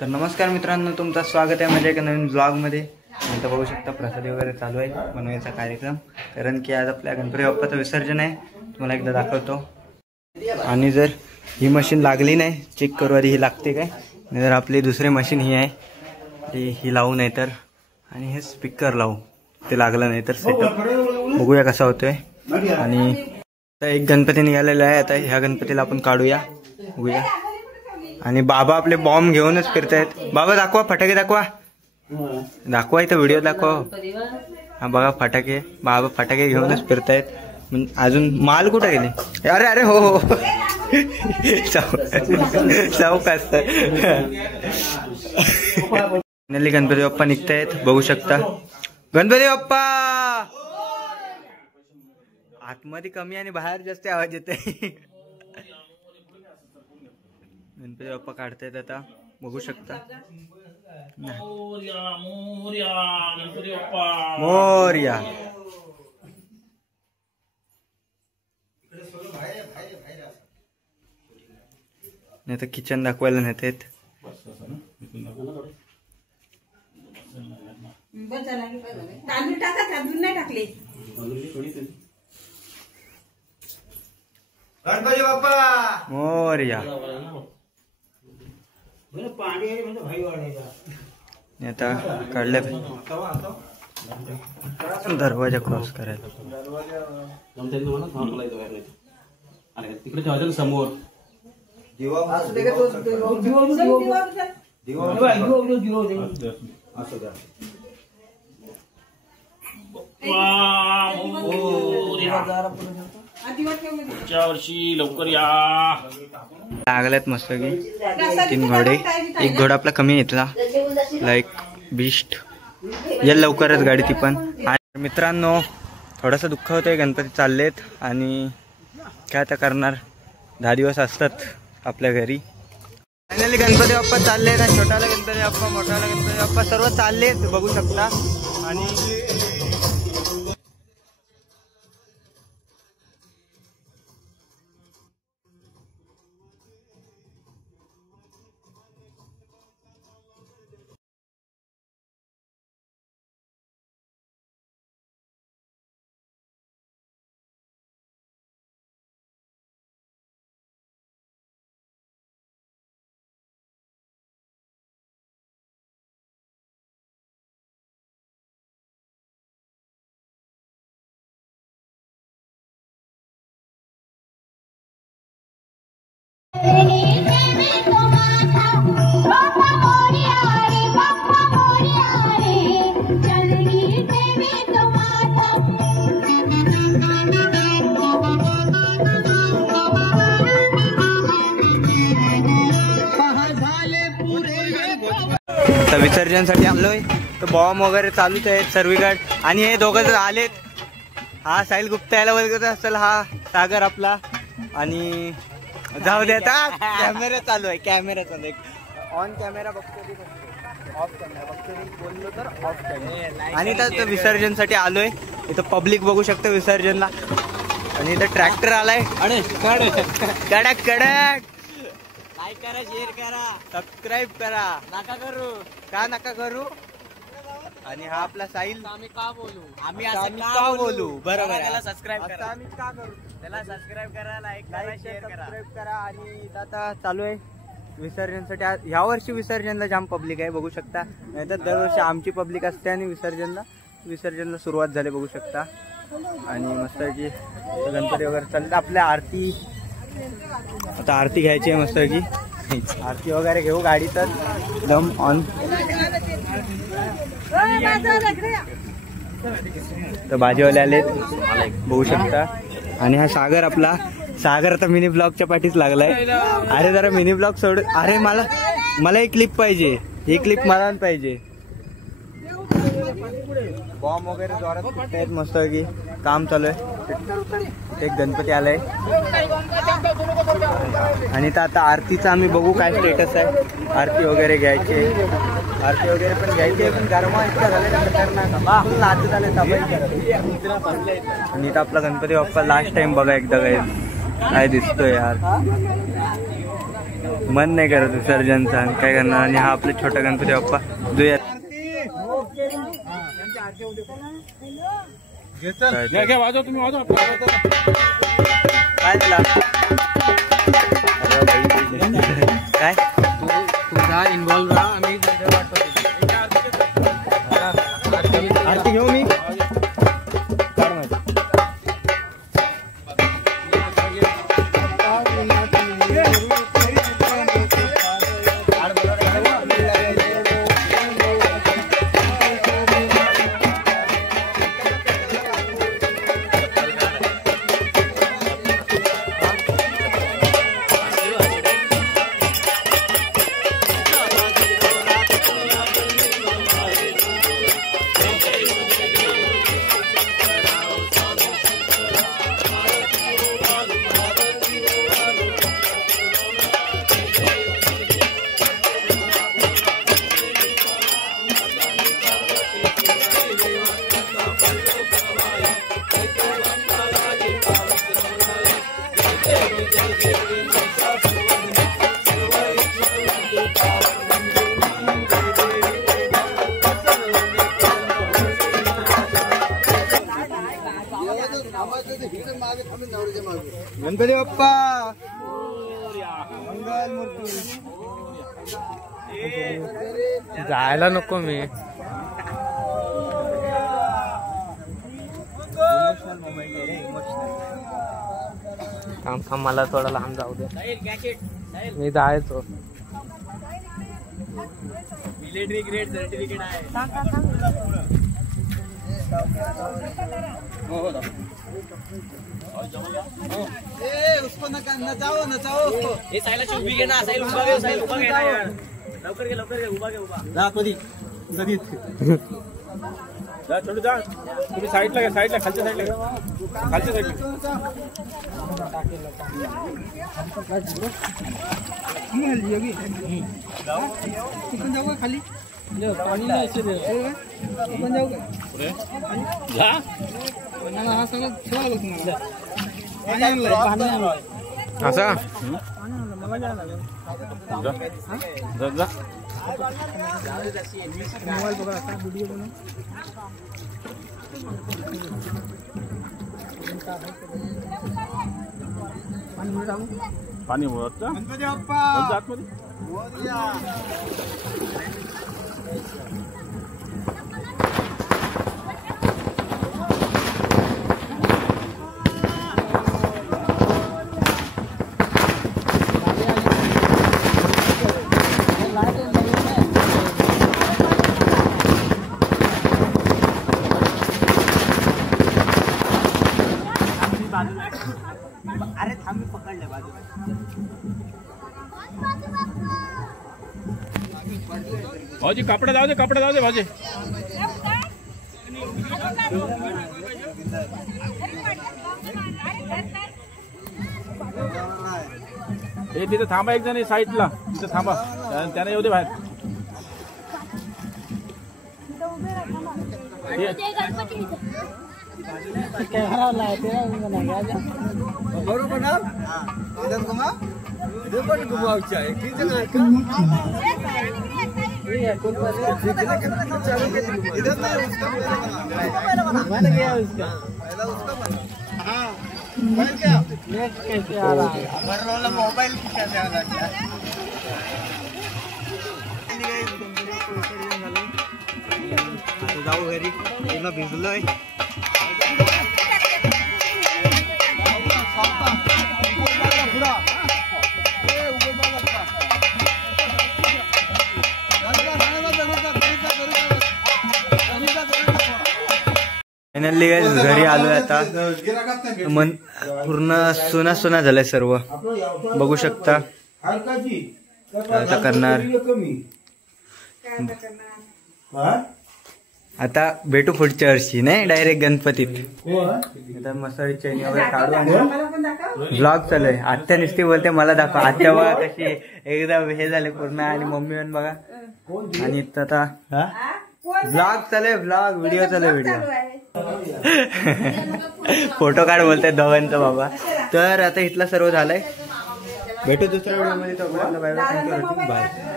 तर नमस्कार मित्रांनो, तुमचं स्वागत आहे माझ्या एका नवीन ब्लॉगमध्ये. आता बघू शकता प्रसादी वगैरे चालू आहे बनवायचा कार्यक्रम, कारण की आज आपल्या गणपती बाप्पाचं विसर्जन आहे. तुम्हाला एकदा दाखवतो. आणि जर ही मशीन लागली नाही, चेक करू आधी ही लागते काय. जर आपली दुसरी मशीन ही आहे ही लावू नाही तर, आणि हे स्पीकर लावू, ते लागलं नाही तर सेटअप बघूया कसा होतोय. आणि आता एक गणपती निघालेला आहे, आता ह्या गणपतीला आपण काढूया, बघूया. आणि बाबा आपले बॉम्ब घेऊनच फिरतायत. बाबा दाखवा, फटाके दाखवा, दाखवा इथं व्हिडिओ दाखवा. हा बघा फटाके, बाबा फटाके घेऊनच फिरतायत. अजून माल कुठे गेले? अरे अरे हो हो सावकाश. फायनली गणपती बाप्पा निघतायत, बघू शकता. गणपती बाप्पा आतमध्ये कमी आणि बाहेर जास्त आवाज येते. गणपती बाप्पा काढतायत आता, बघू शकता. मोरया. नाही तर किचन दाखवायला नेतात. गणपती बाप्पा मोरया. आता काढले दरवाजा क्रॉस करायला. तिकडे ठेवायचं समोर. वर्षी लवकर या. लागल्यात मस्त की 3 घोडे. एक घोडा आपला कमी येतला, लाईक बिस्ट. या लवकरच गाडी ती पण. मित्रांनो थोडंसं दुःख होतंय, गणपती चाललेत आणि काय आता करणार, 10 दिवस असतात आपल्या घरी. फायनली गणपती बाप्पा चाललेत. छोटाला गणपती बाप्पा, मोठाला गणपती बाप्पा सर्व चाललेत, बघू शकता. आणि विसर्जनसाठी आलोय, तर बॉम्ब वगैरे चालूच आहेत सर्वीकडे. आणि हे दोघं जर आलेत, हा साहिल गुप्ता यायला वगैरे असेल, हा सागर आपला. आणि जाऊ दे आता, कॅमेरा चालू आहे, कॅमेरा चालू आहे. ऑन कॅमेरा बघतो, ऑफ कॅमेरा बघतो, बोललो तर ऑफ कॅमेरा. आणि तर विसर्जनसाठी आलोय. इथं पब्लिक बघू शकतो विसर्जनला. आणि इथं ट्रॅक्टर आलाय. कडक कडक. लाईक करा, शेअर करा, सबस्क्राईब करा. नका करू, का नका करू. आणि हा आपला साहिल. आम्ही का बोलू, आम्ही का बोलू, बरोबर. त्याला सबस्क्राईब करा. आम्ही का करू, त्याला सबस्क्राईब करा, लाईक करा, शेअर करा, सबस्क्राईब करा. आणि आता चालू आहे विसर्जनसाठी. ह्या वर्षी विसर्जनला जाम पब्लिक आहे, बघू शकता. नाहीतर दरवर्षी आमची पब्लिक असते. आणि विसर्जनला सुरुवात झाली, बघू शकता. आणि मस्त की गणपती वगैरे चालले. आपल्या आरती, आता आरती घ्यायची आहे मस्त की. आरती वगैरे घेऊ गाडीतच, दम ऑन. तर भाजीवाले आलेत, बघू शकता. आणि हा सागर आपला. सागर आता मिनी ब्लॉगच्या पाठीच लागलाय. अरे जरा मिनी ब्लॉग सोड. अरे मला एक क्लिप पाहिजे, ही क्लिप मला पाहिजे. बॉम्ब वगैरे जोरात फुटतायत, मस्त की काम चालू आहे. एक गणपती आलाय. आणि आता आरतीचा आम्ही बघू काय स्टेटस आहे. आरती वगैरे घ्यायची, आरती वगैरे पण घ्यायची, पण गरमा इतका झाला नाचत आले. आणि इथं आपला गणपती बाप्पा लास्ट टाइम बघा एकदा काय दिसतोय यार. मन नाही करत विसर्जनचा, काय करणार. आणि हा आपला छोटा गणपती बाप्पा जो काय झाला काय तुझा इन्व्हॉल्व राहा. आम्ही आरती घेऊ मी. गणपती बाप्पा मंगल मूर्ती. जायला नको मी. थांब मला थोडा लांब जाऊ दे. मी जायचो. मिलिटरी ग्रेड सर्टिफिकेट आहे. उसको नचाओ नचाओ. हे साईला उभी घे ना. साईल उभा घे. साईल उभा घे ना यार. लवकर घे लवकर घे. उभा घे उभा. जा कधी जा थोडी जा. तुम्ही साईडला घ्या. साईडला खालच्या साईडला घ्या. खालच्या साईडला. जाऊ खाली पाणी नाही जाऊ जा. हा सगळं ठेवा तुम्हाला. असा जा जा. मोबाईल बघा असा व्हिडिओ बनव. पाणी वरत जा. गणपती बाप्पा आतमध्ये. अरे थांब पकडलं बाजूला. भाऊजी कपडे जाऊ दे. कपडे जाऊ दे भाऊजी. हे तिथे थांबा. एक जण साईडला तिथे थांबा. त्याने येऊ दे बाहेर. बरोबर ना. मोबाईल जाऊ घरी. पूर्ण भिजलोय. फायनली घरी आलोय आता. मन पूर्ण सोना सोना झालाय सर्व. बघू शकता. आता करणार. आता भेटू पुढच्या वर्षी नाही डायरेक्ट गणपतीत. आता मसाली चैनी वगैरे काढू आणि ब्लॉग चालू आहे. आत्या नुसती बोलते मला दाखव. आत्या बघा कशी एकदा हे झाले पूर्ण. आणि मम्मी पण बघा. आणि आता ब्लॉग चालू आहे. ब्लॉग व्हिडिओ चालू आहे. व्हिडिओ फोटो काढ बोलतायत दोघांचा बाबा. तर आता इथला सर्व झालंय. भेटू दुसऱ्या व्हिडिओमध्ये. तोपर्यंत बाय बाय. थँक्यू. बाय.